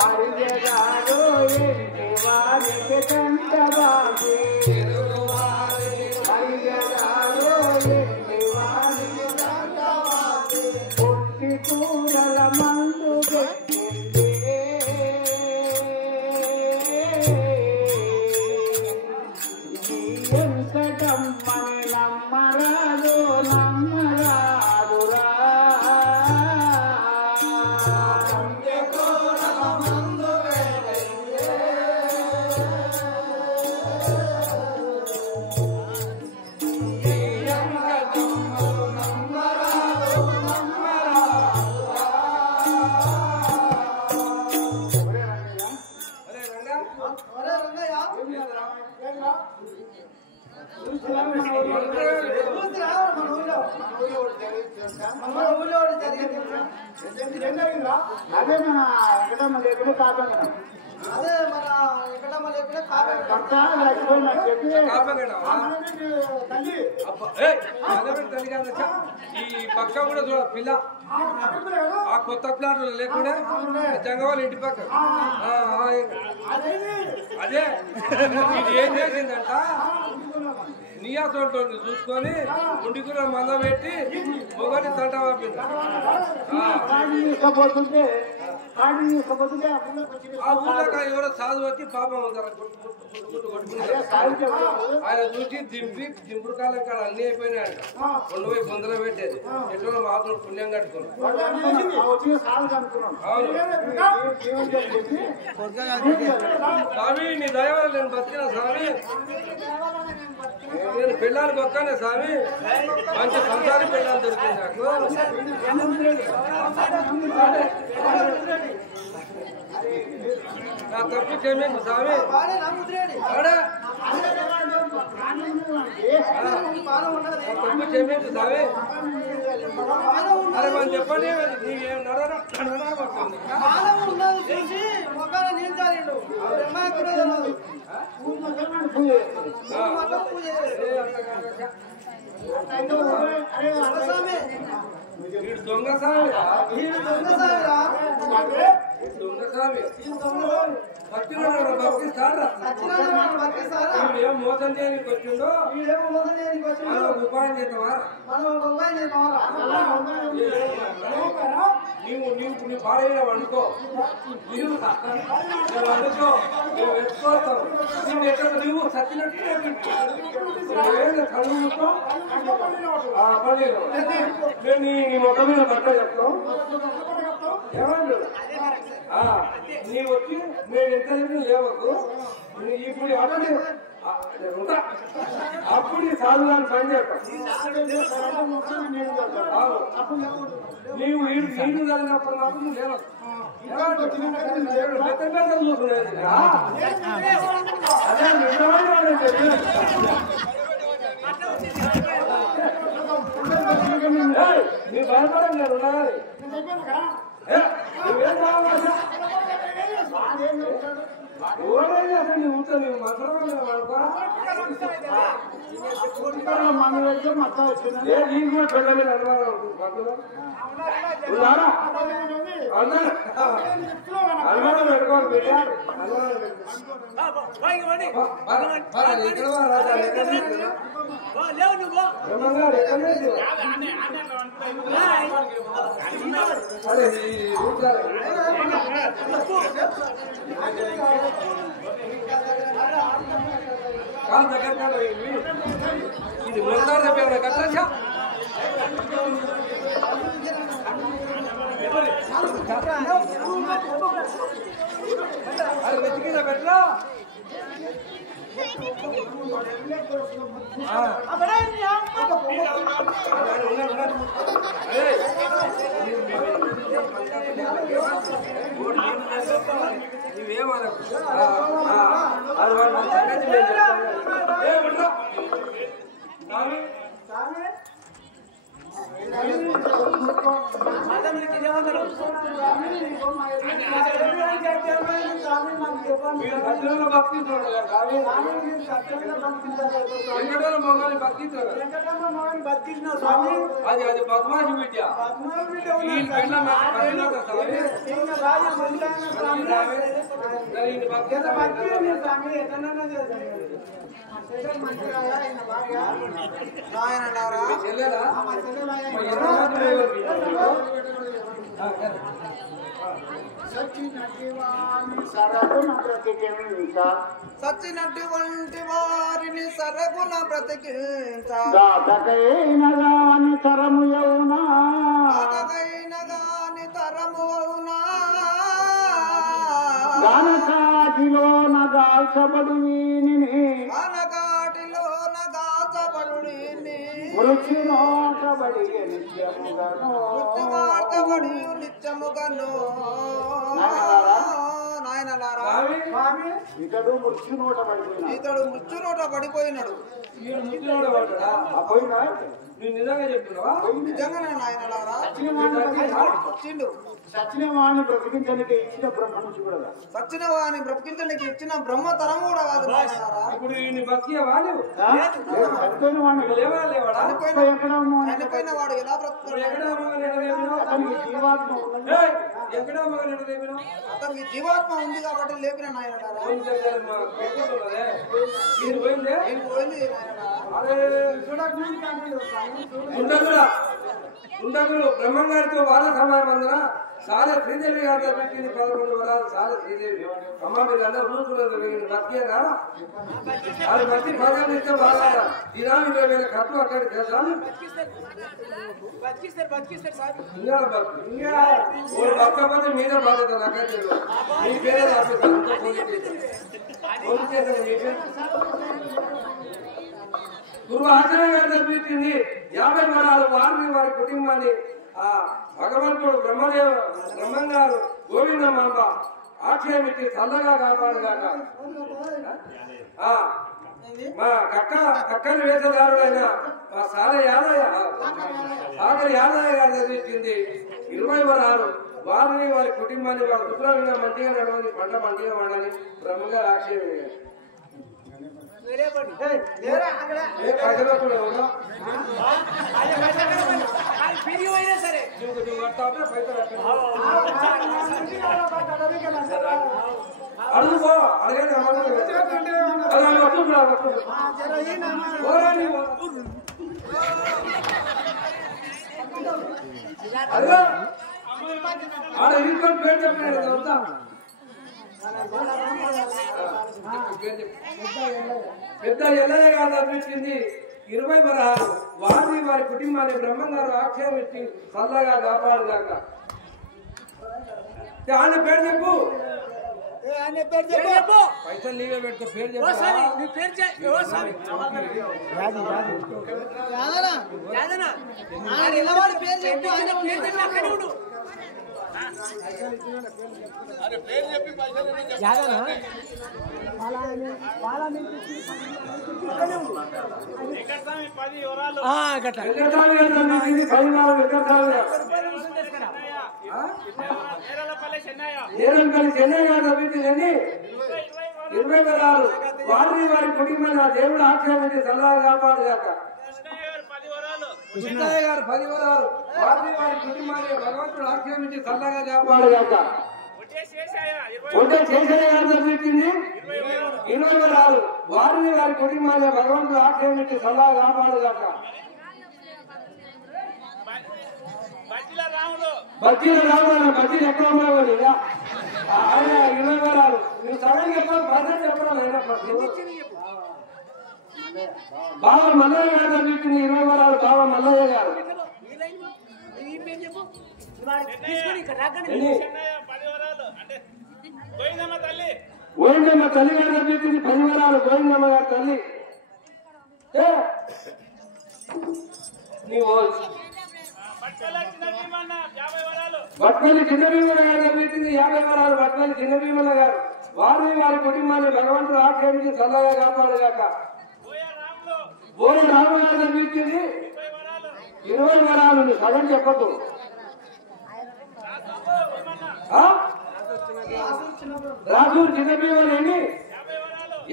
మరిగదారు ఇంటి వారికి కంటవాసి మరిగదారు ఇంటి వారికి కంటవాసి పుట్టి కూరల మందు ఎంతటమ్మని నమ్మరాదు నమ్మరాదురా అదే మన ఎక్కడమ్మ లేకుండా కాపం అదే మన ఎక్కడమ్మ లేకుండా ఈ పక్క కూడా చూడ పిల్ల ఆ కొత్త ప్లాట్ లేకుండా జంగవాళ్ళ ఇంటి పక్క అదే ఇది ఏం చేసిందంట నియా తోట చూసుకొని ఉండి కూడా మంద పెట్టి మొగని తంట పంపింది ఆ ఊళ్ళో ఎవరో సాధు వచ్చి పాపం ఆయన చూసి దింపుడు కాలం కాడ అన్ని అయిపోయినాయంట రెండు పోయి పొందలో పెట్టేది ఎట్లా మాత్రం పుణ్యం కట్టుకున్నాం స్వామి నీ దయవల్ల నేను బతికిన స్వామి నేను పిల్లలకి ఒక్కనే స్వామి మంచి సంసారి పిల్లలు దొరికింది నాకు నా తప్పు క్షమించు స్వామి తప్పు క్షమించు స్వామి అరే మనం చెప్పండి నీకేం నడవబడుతుంది దొంగ స్వామి ఏం మోసం చేయడానికి వచ్చిందో ఉపాయం చేద్దామా నీ భార్య వండుకో నువ్వు వండుకో నువ్వు ఎత్తుకోస్తావు నువ్వు ఎక్కడ నువ్వు సచ్చినట్టు చదువుకో నేను నీ మొక్క మీద బట్ట చెప్తావు ఏమంటు నీ వచ్చి నేను ఎంత లేవకు ఇప్పుడు అడగ అప్పుడు సాధువాన్ని పని చేస్తావు నీవు నీళ్లు చదివినప్పుడు మాత్రం నువ్వు లేవకు పెద్ద పెద్ద చూసుకునేది అదే నిజమైన నీ భయపడం నేను ఉండాలి నువ్వేం కావాలి ఓడైనా అసలు నీ ఉంటే నువ్వు మాత్రమే మన వెళ్తే మొత్తం వచ్చింది నీకు కూడా పెద్ద మీద అనుమానం పెట్టుకోవాలి పెట్టాడు అరే కాదు దగ్గర కాదు ఇది మొత్తం చెప్పారు కట్టా అది వెతికిన పెట్టరా నీవేమన్నా అది వాడు మీరు సత్యంలో భక్తిస్తారు కదా స్వామి. వెంకటరమణ మొగాన్ని భక్తిస్తారు. అది అది పద్మాజి విద్య. ఈ పెళ్ళ చెల్లెలా సచ్చినటువంటి వారిని సరగుణ బ్రతికించా గాని తరము యౌనా తరము అవునా గానకాటిలో నగాల్చబడు అనగాటిలోన గాచబడు మృత్యు నోటబడి నిత్యముగను మృత్యువార్తబడి నిత్యముగను నాయనలారా ఇతడు మృత్యు నోట పడిపోయినా ఇతడు మృత్యు నోట పడిపోయినాడు. పోయినా నువ్వు నిజంగా చెప్తున్నావా? నిజంగానే నాయనలారా వచ్చిండు. సచిన వాణి బ్రతికించడానికి ఇచ్చిన బ్రహ్మ నుంచి కూడా సచిన వాణి బ్రతికించడానికి ఇచ్చిన బ్రహ్మ తరం కూడా కాదు నాయనలారా. ఇప్పుడు ఈ భక్తియవా నువ్వు? చనిపోయిన వాణి లేవా లేవాడా? చనిపోయిన వాడు ఎలా బ్రతుకుతాడు? అతనికి జీవాత్మ ఉన్నది. ఎక్కడా మగ అతనికి జీవాత్మ ఉంది కాబట్టి లేపిన నాయనలారా. పోయిందే నేను పోయింది ఉండగులు బ్రహ్మంగారితో వాళ్ళ సమయమందున చాలా శ్రీదేవి గారి పెట్టింది 11 వరాలు. చాలా శ్రీదేవి అమ్మ మీరు అందరూ చూసుకున్నారు భక్తియేనా? అది భక్తి భగవాన్ ఇస్తే బాగా దినాలు 20,000 ఖర్చు అక్కడ చేస్తాను. ఇంకా భక్తపతి మీద బాధ్యత నాకైతే మీ పేరే రాపిస్తాను. గురువు ఆచార్య గారి పెట్టింది 50 వరాలు. వారిని వారి కుటుంబాన్ని ఆ భగవంతుడు బ్రహ్మంగారు గోవిందమాంబ ఆక్షేమించి చల్లగా కాపాడుగాక. మా కక్కని వేషధారుడైన మా సాగర్ యాదయ్య గారు చదివించింది 20 వరాలు. వారిని వారి కుటుంబాన్ని వారి శుభ్రంగా మంచిగా నడవని పంట మంచిగా వాడని బ్రహ్మగారు ఆక్షేపించారు. అడుగుపో అడగండి ఆడ ఇంట్లో పేరు చెప్పిన పెద్ద ఎల్లయ్య గారు అనిపించింది 20 వరాలు. వారిని వారి కుటుంబాన్ని బ్రహ్మంగారు ఆక్షేపించి చల్లగా కాపాడుగాక. ఆయన పేరు చెప్పు. పైసలు నీవే పెట్టుకో. పేరు చెప్పు. చెన్నై గారు అభివృద్ధి 20 వరాలు. వారిని వారి కుటుంబాన్ని దేవుడు ఆక్షేపించి సలహా కాపాడుగాక. కృష్ణయ్య గారు 10 వరాలు. వారిని వారి కుటుంబాన్ని భగవంతుడు ఆక్షేపించి సల్లగా కాపాడుగాక. ఒంటే శేషయ్య గారు అభివృద్ధింది 20 వరాలు. వారిని వారి కుటుంబాన్ని భగవంతుడు ఆక్షేపించి సల్లగా కాపాడుగాక. బజ్జీల రామాయణ బజ్జీలు ఎక్కడ ఉన్నావు? ఆయన 20 వరాలు. నువ్వు సగం చెప్పాలి, 10 చెప్పాలి. బావ మల్లయ్య గారు అనిపించింది 20 వరాలు. బావ మల్లయ్య గారు గోవిందమ్మ తల్లి గారు అనిపించింది 10 వరాలు. గోవిందమ్మ గారి తల్లి నీవు భట్మల్లి చిన్న భీమల గారు అనిపించింది 50 వరాలు. భట్మల్లి చిన్న భీమల గారు. వారిని వారి కుటుంబాన్ని భగవంతుడు ఆక్షేపించి చల్లగా కాపాడుగాక. బోర రామగారు అనిపించింది 20 వరాలు. నువ్వు సగం చెప్పద్దు. రాజూరు చిన్నపిల్లలు ఎన్ని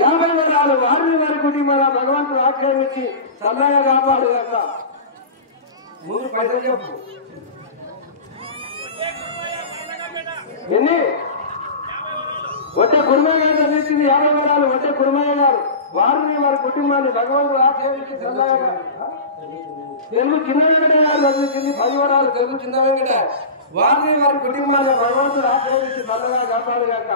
50 వరాలు వారిని వారి కుటుంబాల భగవంతుడు ఆక్రమించి చల్లగా కాపాడు కాక. ముందు పైసలు చెప్పు ఎన్ని? వడ్డే కుర్మయ్య గారు అందించింది 50 వరాలు. వడ్డే కుర్మయ్య గారు వారిని వారి కుటుంబాన్ని భగవంతుడు ఆక్రమించి చల్లగా. తెలుగు చిన్న వెంకటయ్య గారు అందించింది 10 వరాలు. తెలుగు చిన్న వెంకటయ్య వారిని వారి కుటుంబాన్ని భగవంతుడు ఆక్రమించి చల్లగా కాపాడు కాక.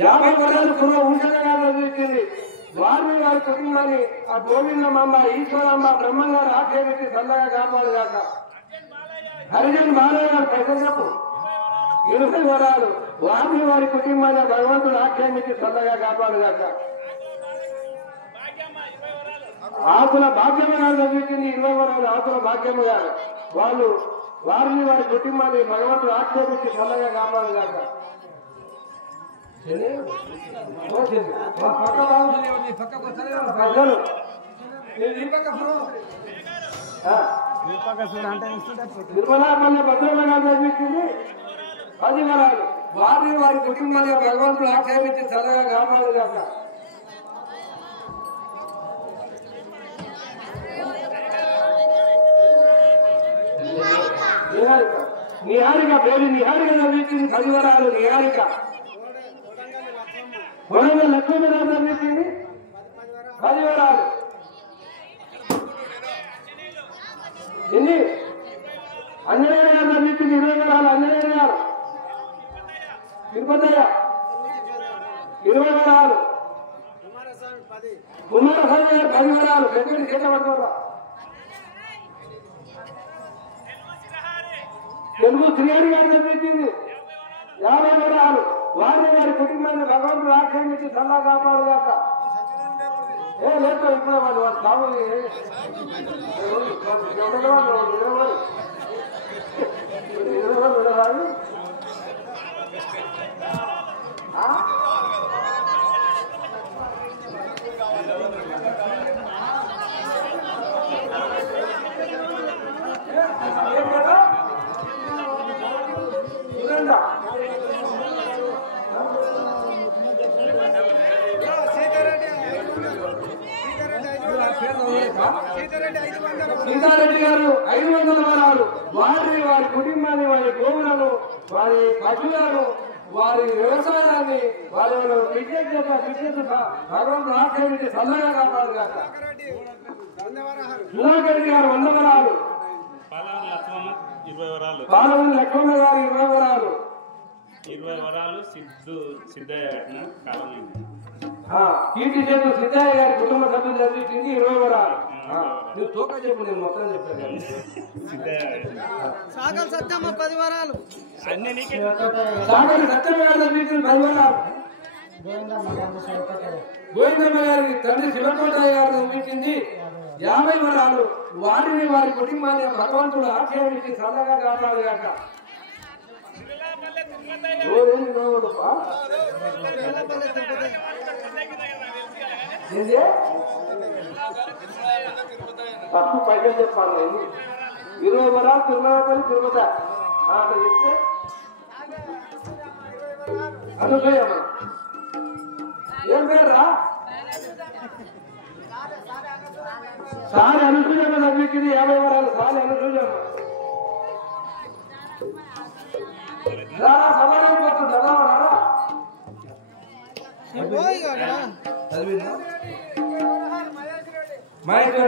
50 వరాలు కుర్ర భూషణ గారు అందించింది వారిని వారి కుటుంబాన్ని ఆ గోవిందమ్మ ఈశ్వరమ్మ బ్రహ్మంగారు ఆక్రమించి చల్లగా కాపాడు కాక. హరిజన్ బాలయ్య గారు పైసలు చెప్పు 20 వరాలు వారిని వారి కుటుంబాన్ని భగవంతుడు ఆక్రమించి చల్లగా కాపాడు కాక. ఆకుల భాగ్యమ్మ గారు చదివించింది 20 వరాలు. ఆకుల భాగ్యమ్మ గారు వాళ్ళు వారిని వారి కుటుంబాన్ని భగవంతుడు ఆక్రమించి చల్లగా కాపాడు కాక. నిర్మలాపల్లి భద్రమ్మ గారు చదివించింది 10 వరాలు వారిని వారి కుటుంబాన్ని భగవంతుడు ఆక్రమించి చల్లగా కాపాడు కాక. నిహారిక పేరు నిహారిక చదివించింది 10 వరాలు. నిహారిక వరంగల్ లక్ష్మీ గారు చదివించింది 10 వరాలు. ఎన్ని? అంజనేయ గారు చదివించింది 20 వరాలు. అంజనేయ గారు తిరుపతయ్య 20 వరాలు. కుమారస్వామి గారు 10 వరాలు. పెద్దది చేత పట్టుకోరా. తెలుగు శ్రీహరి గారు చదివించింది 50 వరాలు వారిని వారి కుటుంబాన్ని భగవంతుడు ఆక్రమించి చల్లగా కాపాడు కాక. లేదు ఇప్పుడు వాళ్ళు సాగు సీతారెడ్డి గారు 500 వరాలు వారిని వారి కుటుంబాన్ని వారి గోవులను వారి పశువులను వారి వ్యవసాయాన్ని వారి బిజినెస్ భగవంతుడు ఆక్రమించి చల్లగా కాపాడు కాక. సుధాకర్ రెడ్డి గారు 100 వరాలు. పాలవల్లి లక్ష్మమ్మ గారు 20 వరాలు. 20 వరాలు సిద్ధయ్య కట్టిన కాలం కీర్తి చేతు సిద్ధయ్య గారి కుటుంబ సభ్యులు చదివించింది 20 వరాలు. నువ్వు తోక చెప్పు, నేను మొత్తం చెప్పాను. సాగర్ సత్యమ్మ 10 వరాలు. సాగర్ సత్యమ్మ గారు చదివించింది 10 వరాలు. గోవిందమ్మ గారి తండ్రి శివకోటయ్య గారు చదివించింది 50 వరాలు వారిని వారి కుటుంబాన్ని భగవంతుడు ఆక్రమించి చల్లగా కాపాడు కాక. పైసలు చెప్పాలి 20 వరాలు తిరుమలపల్లి తిరుపతి చెప్తే అనుసూయమ్మ ఏం పేరురా? సారి అనుసూయమ్మ చదివించింది 50 వరాలు. సారి అనుసూయమ్మ సమాధానం చదవరా మహేశ్వర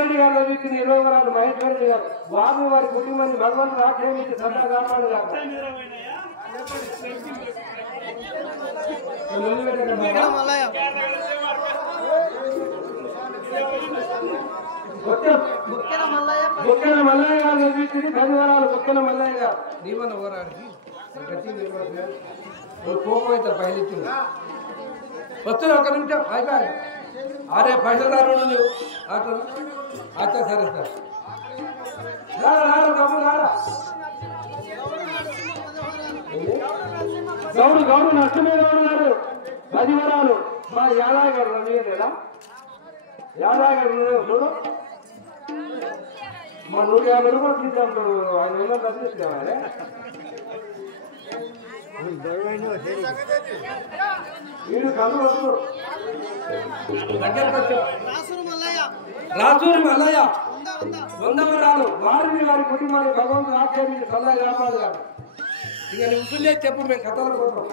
రెడ్డి గారు చదివించింది 20 వరాలు. మహేశ్వర రెడ్డి గారు వారి వారి కుటుంబాన్ని భగవంతుడు ఆక్రమించి సదా కాపాడు కాక. బొక్కెన మల్లయ్య గారు చదివించింది 10 వరాలు. బొక్కెన మల్లయ్య గారు నీవన్న ఓరాడికి కోపం అయితే బయలుచ్చింది వస్తున్నా. ఒక్క నిమిషం అయిపోయి అరే పైసలు దారు నువ్వు అచ్చా సరే సార్ గౌడు గౌడు నష్టమే గౌడు గారు 10 వరాలు. మా యాదవ్ గారు రమేదా యాదవ్ గారు చూడు మన 150 రూపాయలు తీసుకుంటాడు 5,000 తగ్గిస్తామని వీడు కళ్ళు వస్తారు రాసూరి మల్లయ్య వందవరాలు వారిని వారి కుటుంబాన్ని భగవంతుడు ఆశ్చర్యించి చల్లగా కాపాడు కాదు ఇక నువ్వు ఉసులే చెప్పు మేము కథలు పోతాం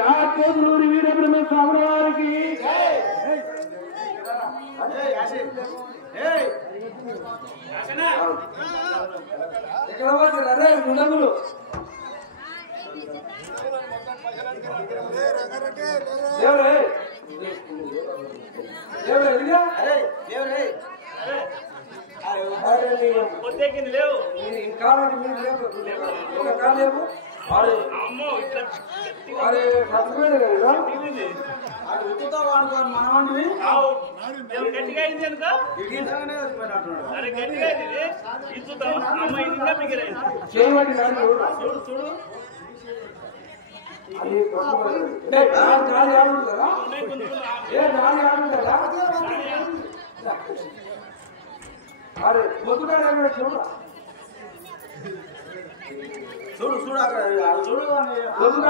రాజూరి వీరబ్రహ్మ స్వామి వారికి ఎక్కడ పోతుంది అదే గుణములు కావాలి మీరు లేవు ఒక కాలు లేవు అరే చచ్చిపోయాడు కదా అది ఉత్తుతో వాడుకోని మనవాడిని గట్టిగా అయింది అనుకో గట్టిగా అయింది ఇచ్చుతాం అమ్మ ఇది మిగిలింది చేయబడి చూడు చూడు అది గాలి ఆడుతుందా ఏ గాలి ఆడుతుందా అరే పొద్దున చూడ చూడు చూడు అక్కడ చూడు పొద్దున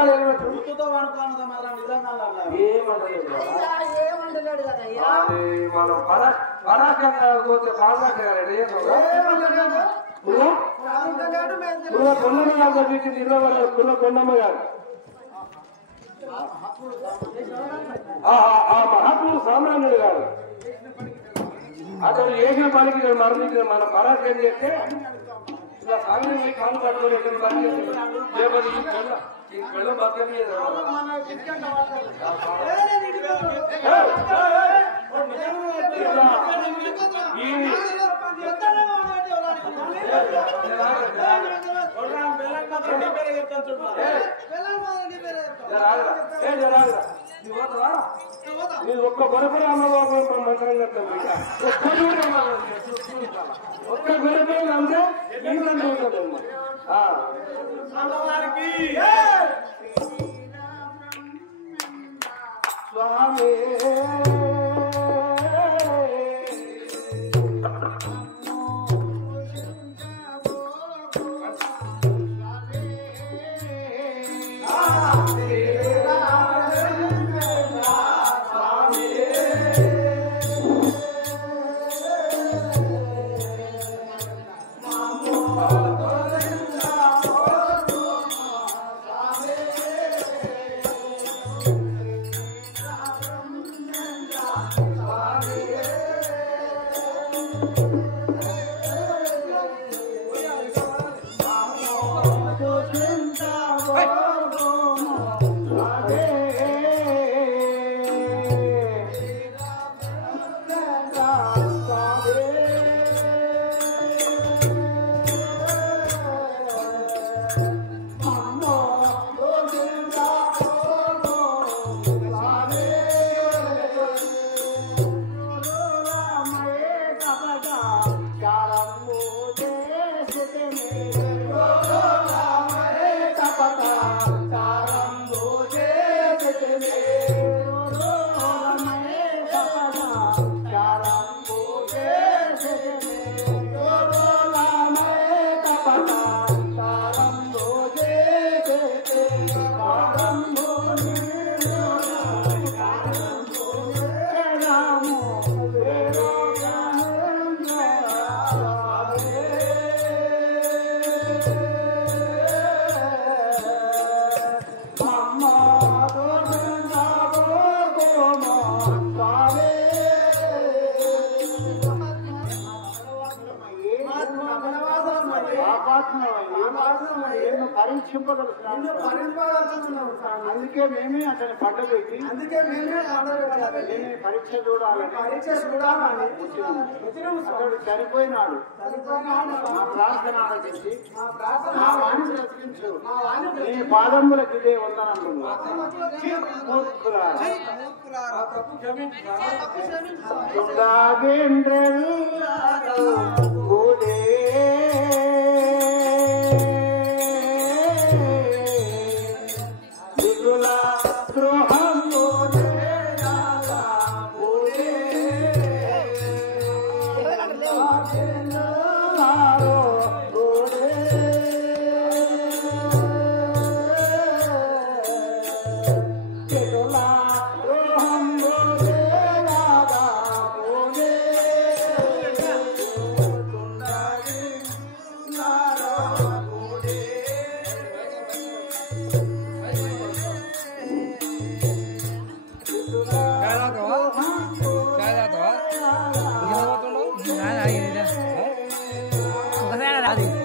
ఉత్తుతో వాడుకోను మాత్రం నిజంగా ఏమంటలేడు కదా మనం పరాకంగా పోతే పాల్గొంటారండి కొండమ్మ గారు చదివించింది 20 వాళ్ళ కొండమ్మ గారు ఆ మహాత్ముడు సామాన్యుడు కాదు అతను చేసిన పనికి మరణించిన మన పరాక్రమం చేస్తే ఇలా సాగిన మీ కాలు కట్టుకొని లేకపోతే ఈ పిల్ల బతకమే మీరు ఒక్క గొరపడి అమ్మబాబు మంత్రం కట్టాం ఒక్క గొరపడి అంటే ఇంట్లో ఉంటుందమ్మా స్వామి అందుకే మేమే అతని పంట పెట్టి పరీక్ష చూడాలని అతడు చనిపోయినాడు మా ప్రార్థన ఆలోచించి మా వాణి రక్షించు నీ పాదములకు ఇదే అది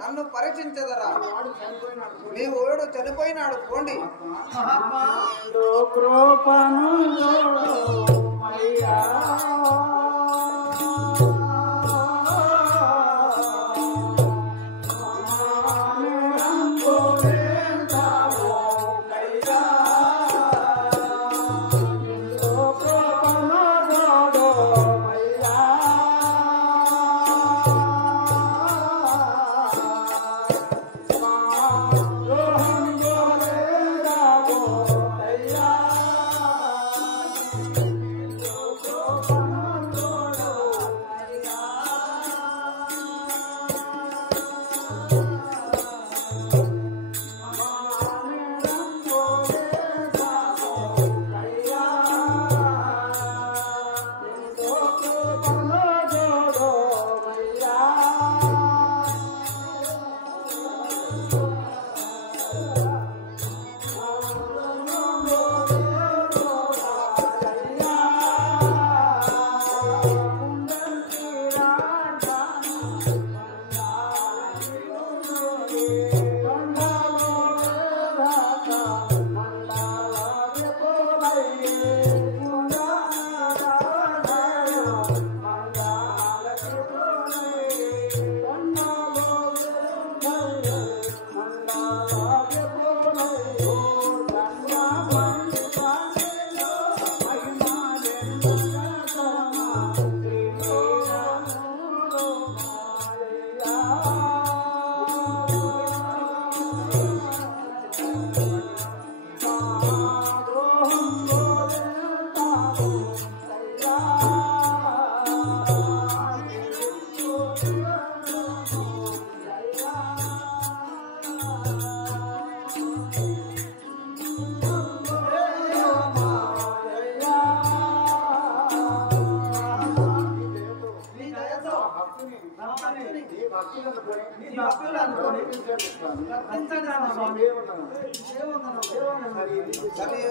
నన్ను పరీక్షించదరా మీ ఓడు చనిపోయినాడు పోండి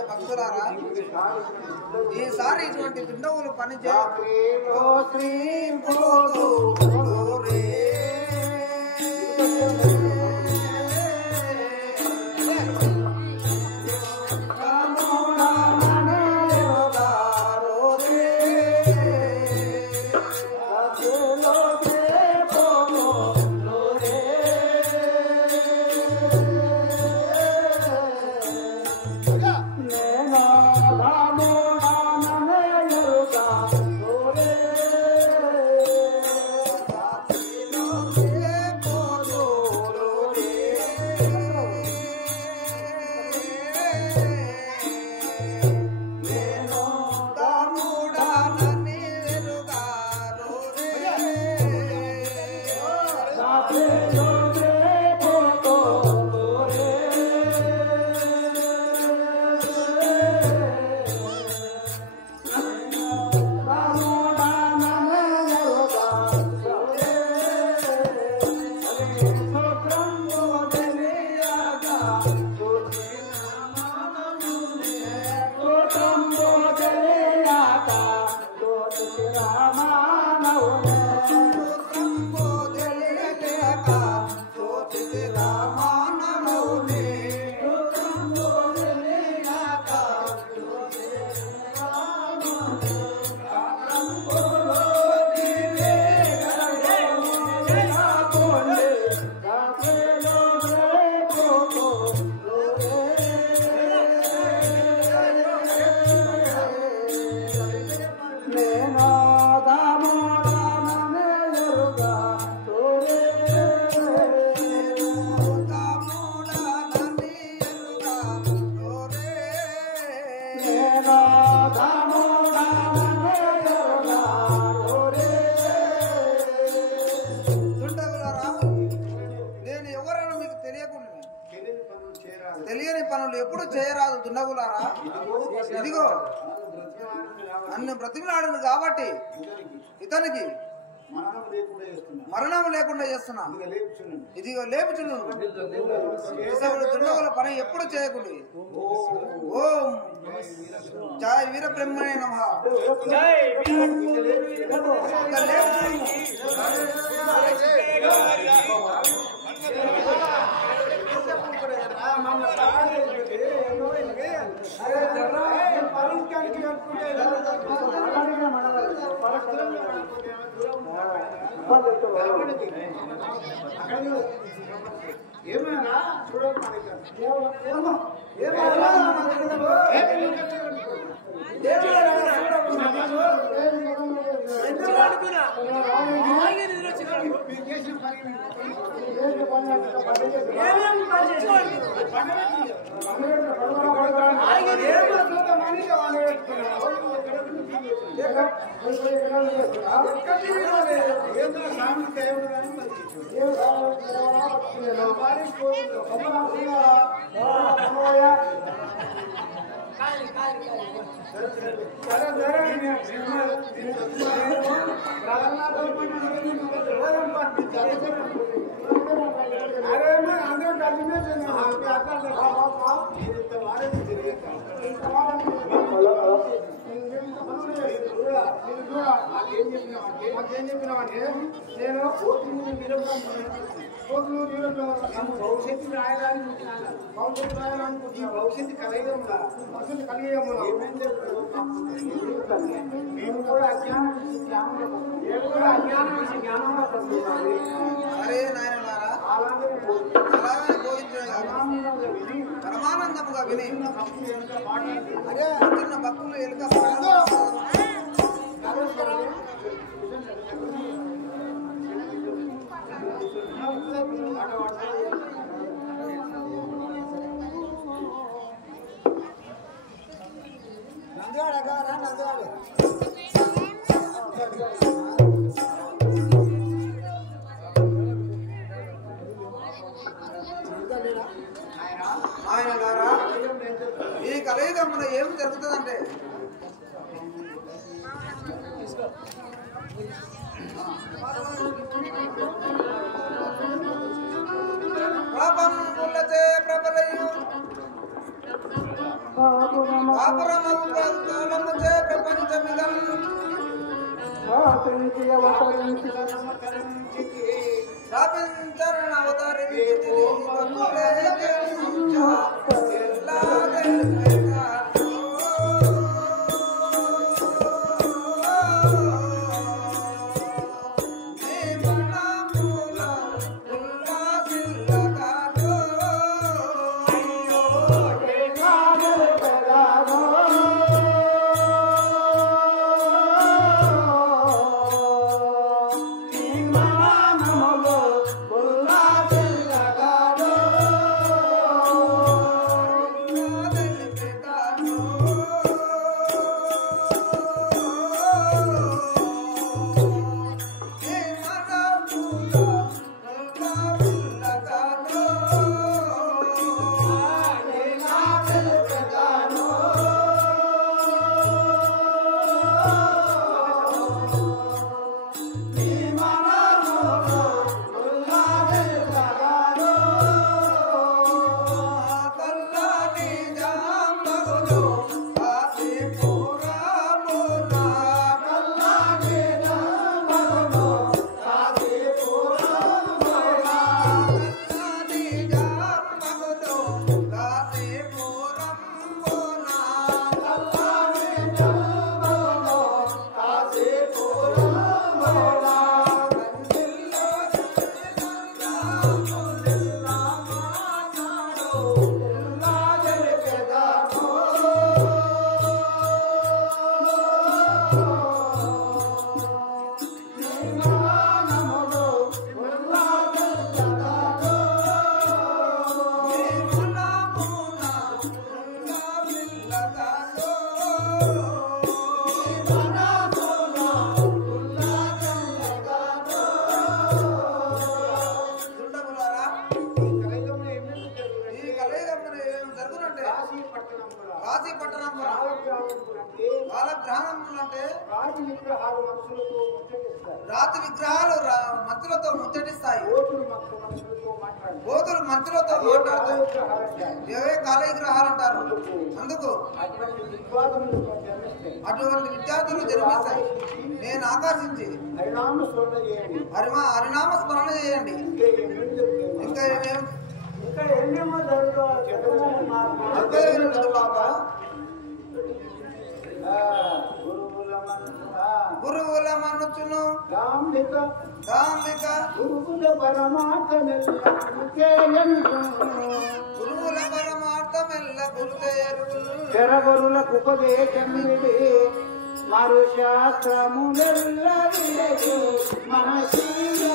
భక్తులారా ఈసారి ఇటువంటి దుండవులు పని రామానవునే తెలియని పనులు ఎప్పుడు చేయరాదు దుండగులారా. ఇదిగో నన్ను బ్రతిమలాడింది కాబట్టి ఇతనికి మరణం లేకుండా చేస్తున్నా. ఇదిగో లేపుచును. దుండగుల పని ఎప్పుడు చేయకూడదు. ఓం జై వీర బ్రహ్మణే నమః. ఏమైనా ఏం చెప్పినామంటే నేను భవిష్యత్తు రాయడానికి భవిష్యత్తు కలిగే మేము కూడా అజ్ఞానం అరే నాయనలారా, అలాగే పరమానందముగా విని అదే చిన్న భక్తులు ఎలుక ఆయనలారా, ఈ కలియుగంలో ఏం జరుగుతుందంటే పాపములచే ప్రబలయు పాపురములచే ప్రపంచమిదం శాపించరణ అవతరించి కాశీ పట్టణం కాశీ పట్టణం వాళ్ళ గ్రహణములు అంటే రాతి విగ్రహాలు మనుషులతో ముచ్చటిస్తాయి. రాతి విగ్రహాలు మంత్రులతో ముచ్చటిస్తాయి. కోతులు మంత్రులతో మాట్లాడతాయి. ఏవే కాల విగ్రహాలు అంటారు. అందుకు అటువంటి విద్యార్థులు జన్మిస్తాయి. నేను ఆకర్షించి హరినామ స్మరణ చేయండి. ఇంకా గురువుల మనుచును గాంభిక గురువుల పరమార్థమెల్ల చెరగొరులకు ఉపదేశమిది మరు శాస్త్రములెల్ల మనసీయ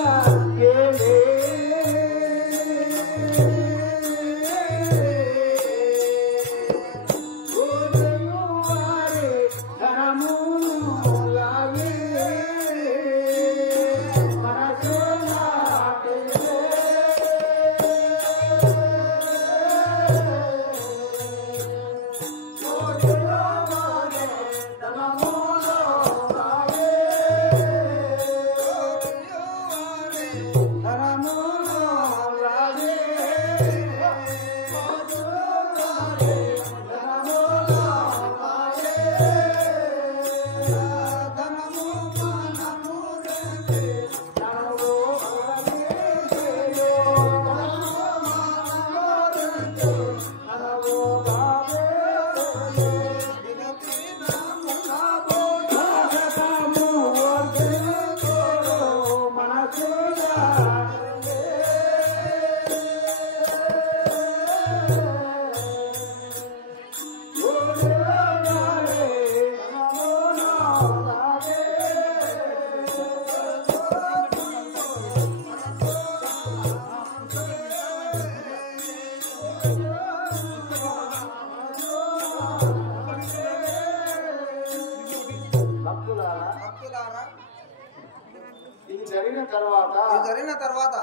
జరిగిన తర్వాత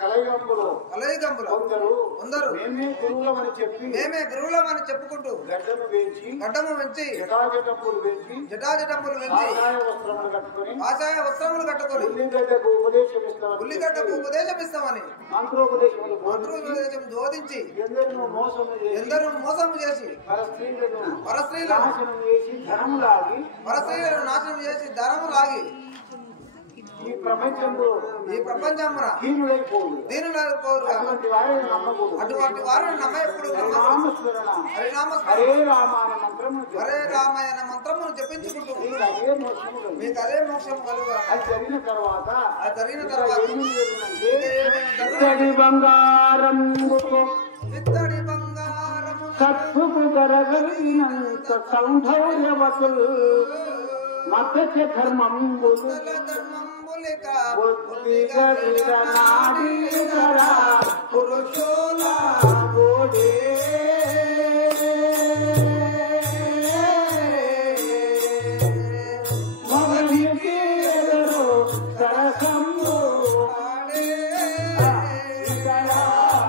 కలయిగంబులు కొందరు మేమే గురువులమని చెప్పుకుంటూ గడ్డము వెంచి జటాజటంబులు వెంచి కాషాయ వస్త్రములు కట్టుకొని ఉల్లిగడ్డకు ఉపదేశమిస్తామని మంత్రోపదేశం బోధించి ఎందరూ మోసం చేసి పరస్త్రీలను నాశనం చేసి ధనము లాగి ఈ ప్రపంచమున దీనులైపోరు. అటువంటి వారిని నమ్మప్పుడు హరే రామాయణ మంత్రమును జపించుకుంటూ మీకు అదే మోక్షం కలుగా. అది జరిగిన తర్వాత ఇత్తడి బంగారము సత్తుకు గరగలిగినంత సౌందర్యవతులు మత్స్య ధర్మంబులు పురుషోలా గోడే మగలికేదరు సరసంబు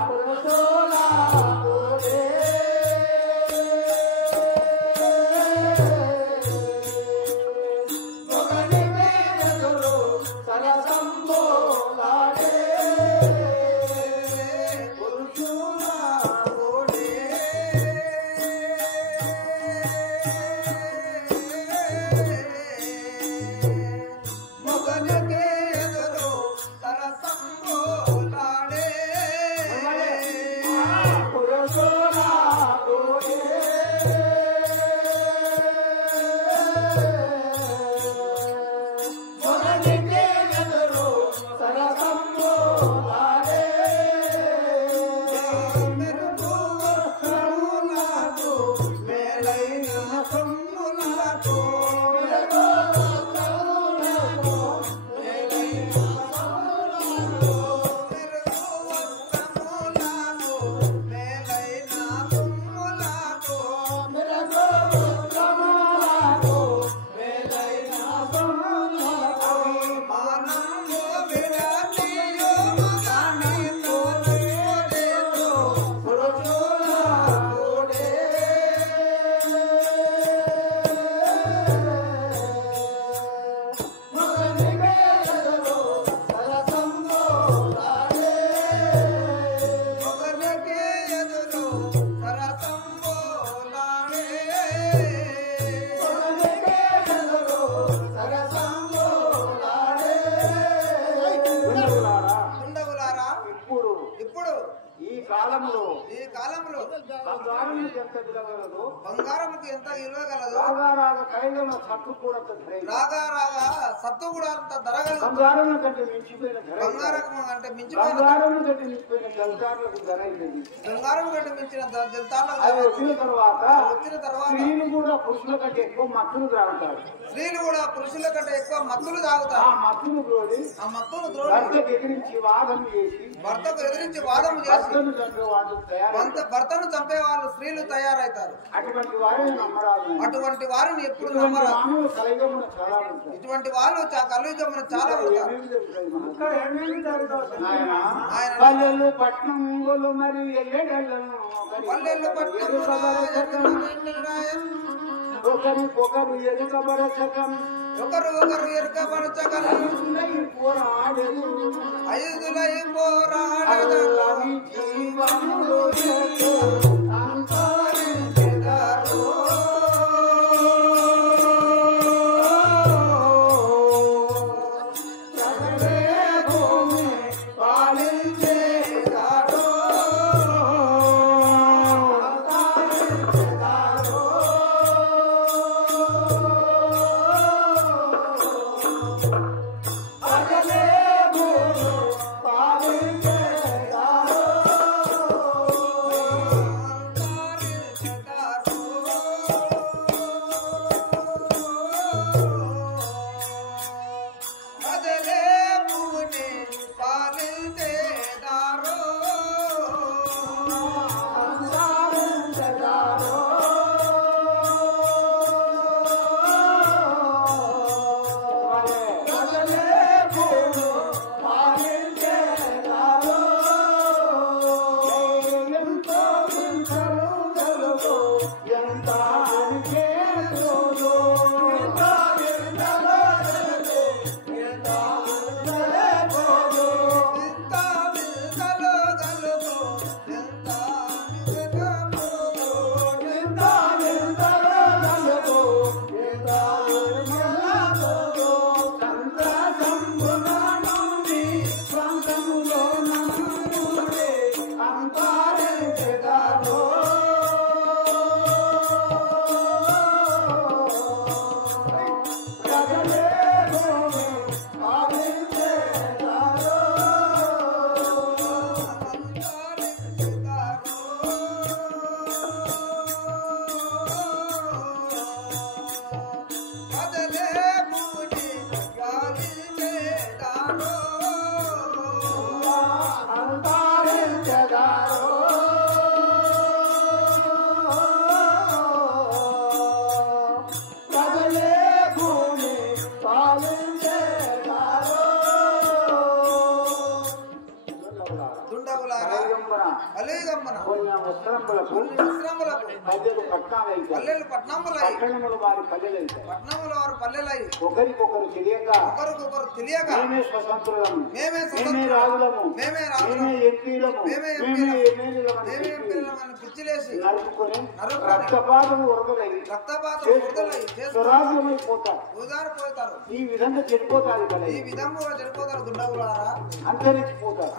పురుషోలా గోడే సరసంబోలాడే పురుషోలా బంగారముకు ఎంత ఇవ్వగలదు రాగా సత్తు కూడా అంత ధరగలదు బంగారం కంటే మించిపోయిన బంగారం అంటే మించిపోయిన బంగారం కంటే మించిపోయిన జలసార్లకు ధర అయింది బంగారం కంటే మించిన జలతాలకు అది వచ్చిన తర్వాత స్త్రీలు కూడా పురుషుల కంటే ఎక్కువ మత్తులు తాగుతారు స్త్రీలు కూడా పురుషుల కంటే ఎక్కువ మత్తులు తాగుతారు ఆ మత్తులు ద్రోడి భర్తకు ఎదిరించి వాదం చేసి భర్తను చంపే వాళ్ళు స్త్రీలు తయారైతారు అటువంటి వారిని ఎప్పుడు నమ్మరాదు ఇటువంటి వాళ్ళు కలియుగమున చాలా ఉంటారు పల్లెలు పట్నం మరి పల్లెలు పట్నం ఒకరు ఎరుకబరచకం ఒకరు ఎరుకబరచగల ఐదులై పోరాడదు ఒకరికొకరు తెలియక మేమే స్వతంత్రులము మేమే రాజులము మేమే ఎంపీలము మేమే నరుకుని రక్తపాతం వరదలై స్వరాజ్యమైపోతారు ఈ విధంగా చెడిపోతారు అంతరించిపోతారు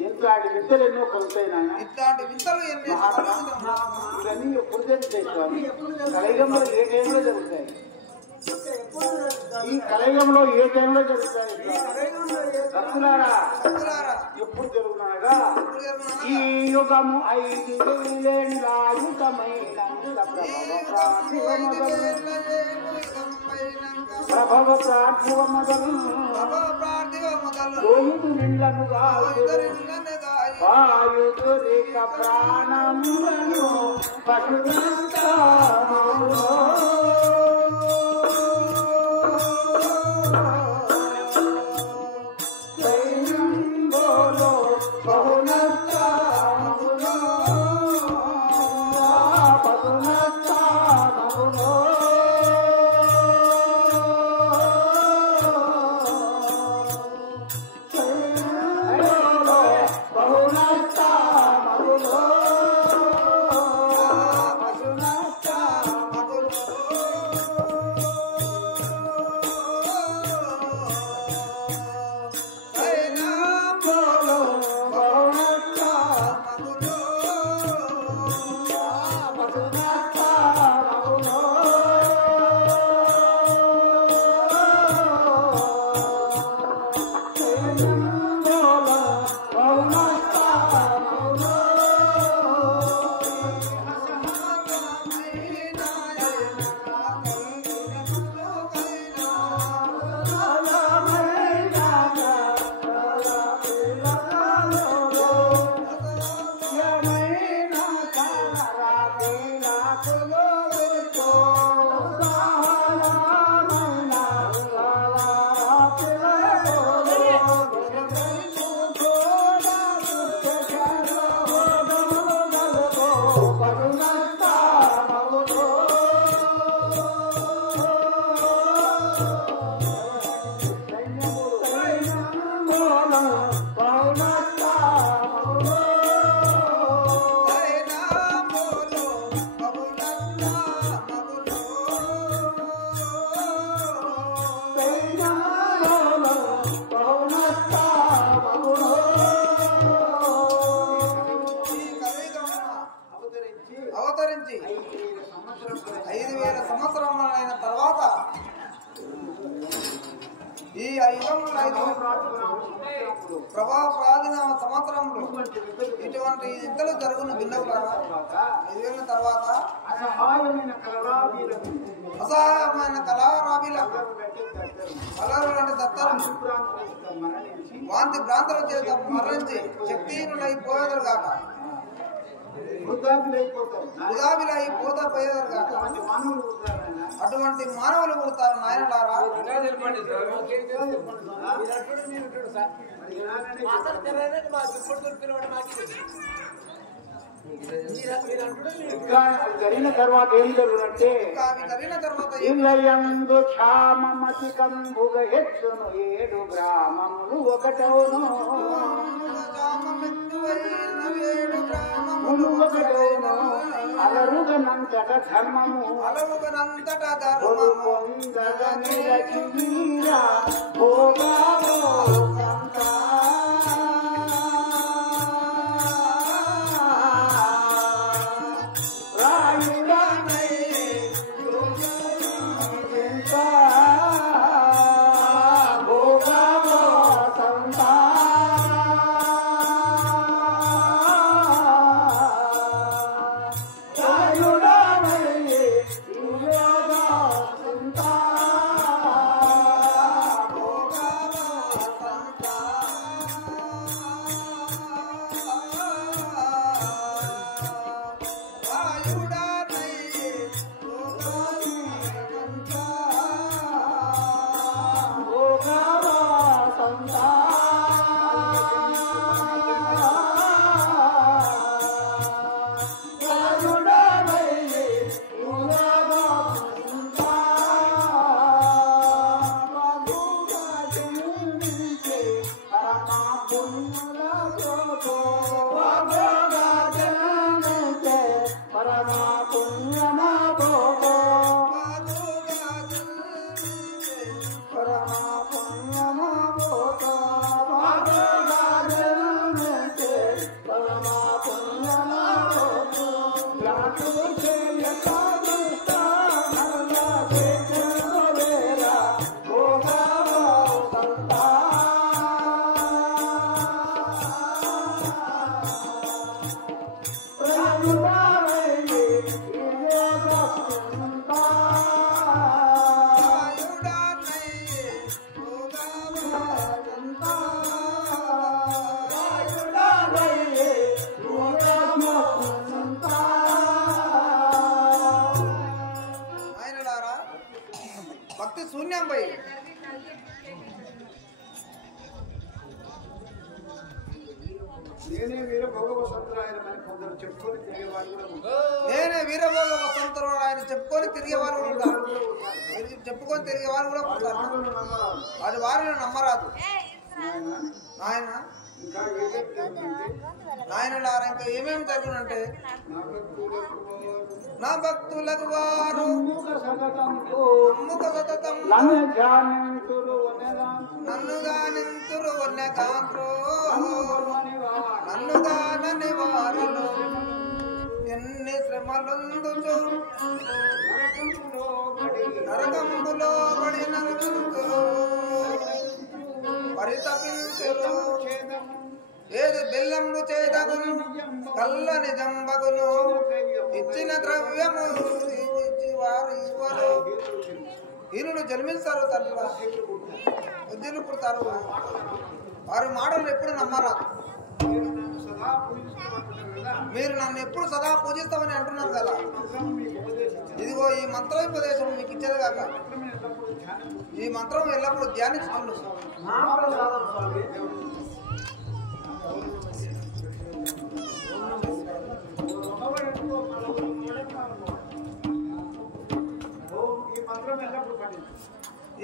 ఇట్లాంటి వింతలు ఎన్నో కలుగుతాయి నాయన ఇట్లాంటి వింతలు ఎన్నో ఇవన్నీ ఎప్పుడు జరుగుతాయి కలియుగంలో ఏ టైంలో జరుగుతాయి ఈ కలియుగంలో ఏ టైంలో జరుగుతాయి భక్తులారా ఎప్పుడు జరుగుతున్నాగా ఈ యుగము 5000 యుగమైన ప్రభవ ప్రార్థివ మొదలు లోహితు నిండ్లను వాయుదురిక ప్రాణములను పశువులంతాములో సైన్యంబోలో బహునస్తాములో పశునస్తాములో బహునస్తాములో అవతరించి 5000 సంవత్సరములైన తర్వాత ఈ యుగంలో ప్రభావ ప్రాదినామ సంవత్సరంలో ఇటువంటి యుద్ధాలు జరుగును భిన్నవులారా 5000 తర్వాత అసహాయమైన కళారాబీలకు కళారులు అంటే దత్తరు వాంతి భ్రాంతుల చేత మరణించి శక్తిహీనులైపోయేదరు కాక పోయేదరు కాక అటువంటి మానవులు పుడతారు నాయనలారా. జరిగిన తర్వాత ఏం జరుగునంటే ఇల్లయందు క్షామమతి కంబుగ హెచ్చును 7 గ్రామములు ఒకటవును అలరుగనంతట ధర్మము పొందగనిరచిరా భోగాలో సంతా భక్తి శూన్యం పై నేనే వీరభోగ వసంతరాయనమని కొందరు చెప్పుకొని తిరిగేవారు కూడా ఉంటారు. నేనే వీరభోగ వసంతరాయన ఆయన చెప్పుకొని తిరిగేవారు కూడా ఉంటారు. చెప్పుకొని తిరిగేవారు కూడా ఉంటారు. అది వారిని నమ్మరాదు నాయన. నాయనలారా ఇంకా ఏమేమి జరుగునంటే నా భక్తులకు వారు నన్ను గానింతురు నన్ను గానని వారులు ఎన్ని శ్రమలందుచు నరకంబులో పడినందురు పరితపించురు. ఏది బెల్లంబు చేదగును కల్ల నిజంబగును ఇచ్చిన ద్రవ్యము ఇచ్చి వారు ఇవ్వరు. వీరులు జన్మిస్తారు తల్లి బుద్ధులు పుడతారు. వారి మాటలు ఎప్పుడు నమ్మరా. మీరు నన్ను ఎప్పుడు సదా పూజిస్తామని అంటున్నారు కదా. ఇదిగో ఈ మంత్రోపదేశం మీకు ఇచ్చేది కాక ఈ మంత్రం ఎల్లప్పుడూ ధ్యానించుతున్నాను.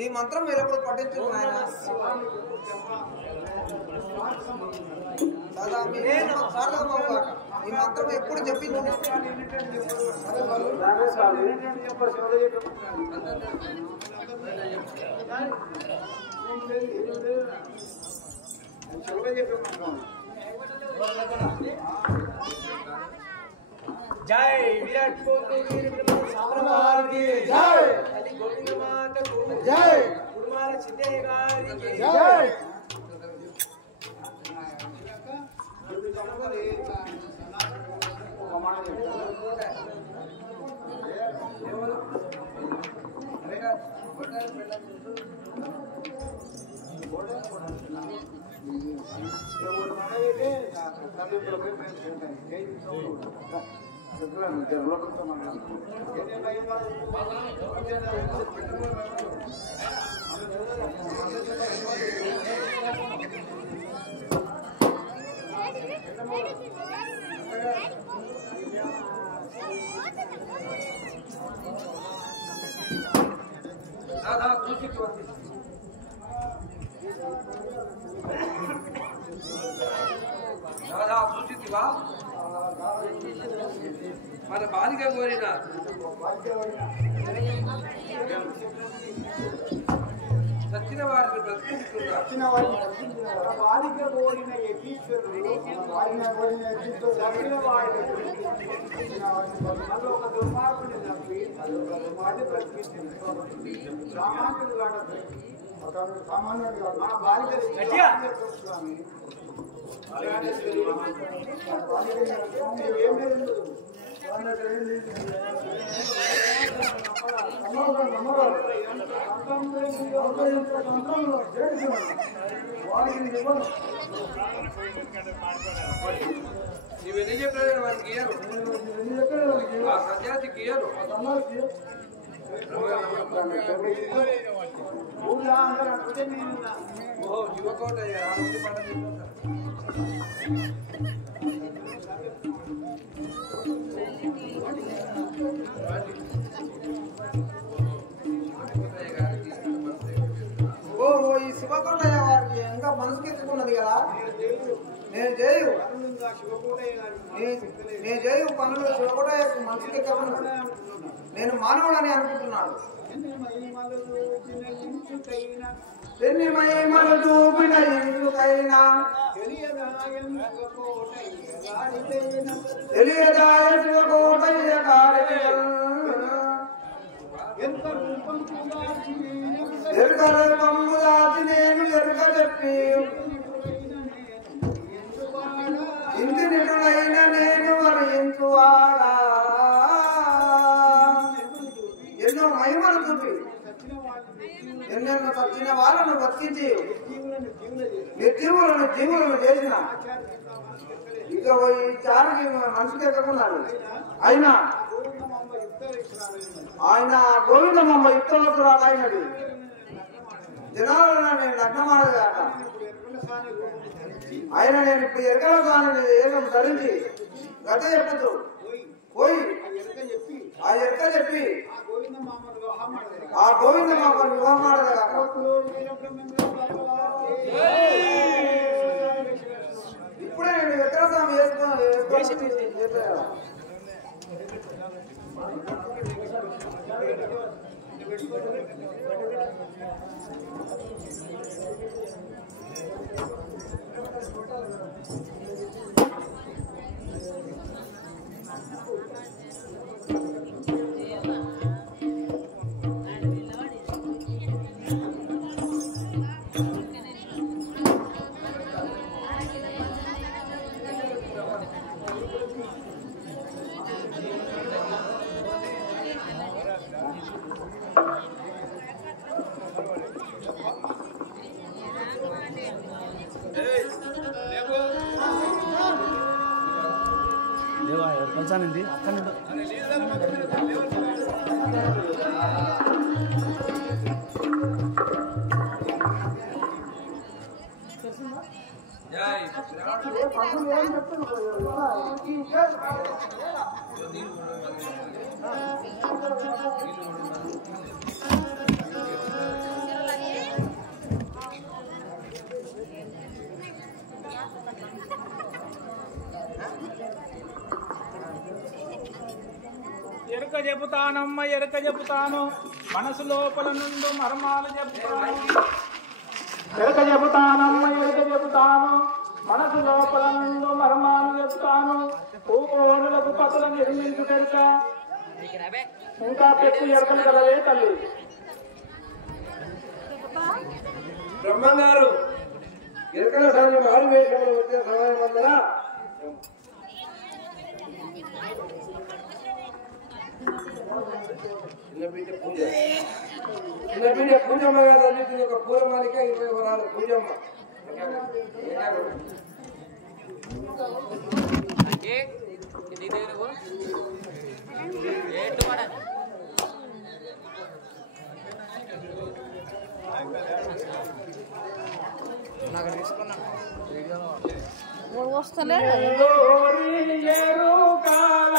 ఈ మంత్రం ఎల్లప్పుడు పఠించు నాయన. సదా ఈ మంత్రం ఎప్పుడు చెప్పించు. చెప్పి జై విరాట్ కోహ్లీ సామ్రాజ్ఞి జై అది గోవింద మాతకు జై కుర్మాల చితే గారికి జై దాదా చూసివా మన బాలిక కోరిన సచ్చిన వారిని బ్రతికిస్తున్నారు బాలిక కోరిన యతీశ్వరుడు బాలిక కోరిన యతీశ్వరుడు సచ్చిన వాడిని ఒక దుర్మార్గుని నమ్మి అదొక దుర్మార్గుని బ్రతికించింది సామాన్యుడు కాదు సామాన్యుడు కాదు మన బాలిక స్వామి నీవెన్ని చెప్పారు వారికి ఇయ్యరు ఆ సన్యాసికి ఇయ్యరు ఓహో యువకోట ఆనంది పాట ఓహో ఈ శివకోటయ్య వారికి ఇంకా మనసుకి ఎత్తుకున్నది కదా నేను చేయు పనులు శివకోటయ్య మనసుకి ఎక్కకున్నది నేను మానవుడని అనుకుంటున్నాడు ఎన్ని మహిమలు చూపిన ఎందుకైనా తెలియదాయ శివకోటయ్య ఎరుకరూపము దాచి నేను ఎరుక చెప్పి ఇంటి నిటులైన నేను వరించువాడా ఎన్నో మహిమలు చూపి ఎన్నెన్నో చచ్చిన వాళ్ళను బతికించి నిర్జీవులను జీవులను చేసిన ఇక ఈ చారుకి మనసుకి ఎక్కకున్నాడు అయినా ఆయన గోవిందమ్మ యుక్తవతురాలు అయినది జనాలను నేను లగ్నమాడదు కాక ఆయన నేను ఇప్పుడు ఎరకల కానీ ఏకం ధరించి గత చెప్పుతూ పోయి ఆ ఎరక చెప్పి ఆ గోవిందమ్మ వివాహం ఆడదు కాక ఇప్పుడే నేను విగ్రహస్వామి వేసుకున్నాను. కలిసానండి అక్కడ ఎరుక చెబుతానమ్మ ఎరుక చెబుతాను మనసు లోపల నుండి మర్మాలు చెబుతాను ఎరుక చెబుతానమ్మ ఎరుక చెబుతాను మనసు లోపల నుండి మర్మాలు చెబుతాను పూకోనులకు పతులను నిర్మించుకెరుక ఇంకా పెట్టి ఎరకలు కలవే తల్లి. బ్రహ్మంగారు ఎరకల సాధన మారు వేషంలో వచ్చే సమయం వల్ల చిన్నబిడ్డ పూజమ్మ గారు అన్నింటినీ ఒక పూలమాలిక 20 వరాలు పూజమ్మ వస్తలే కాల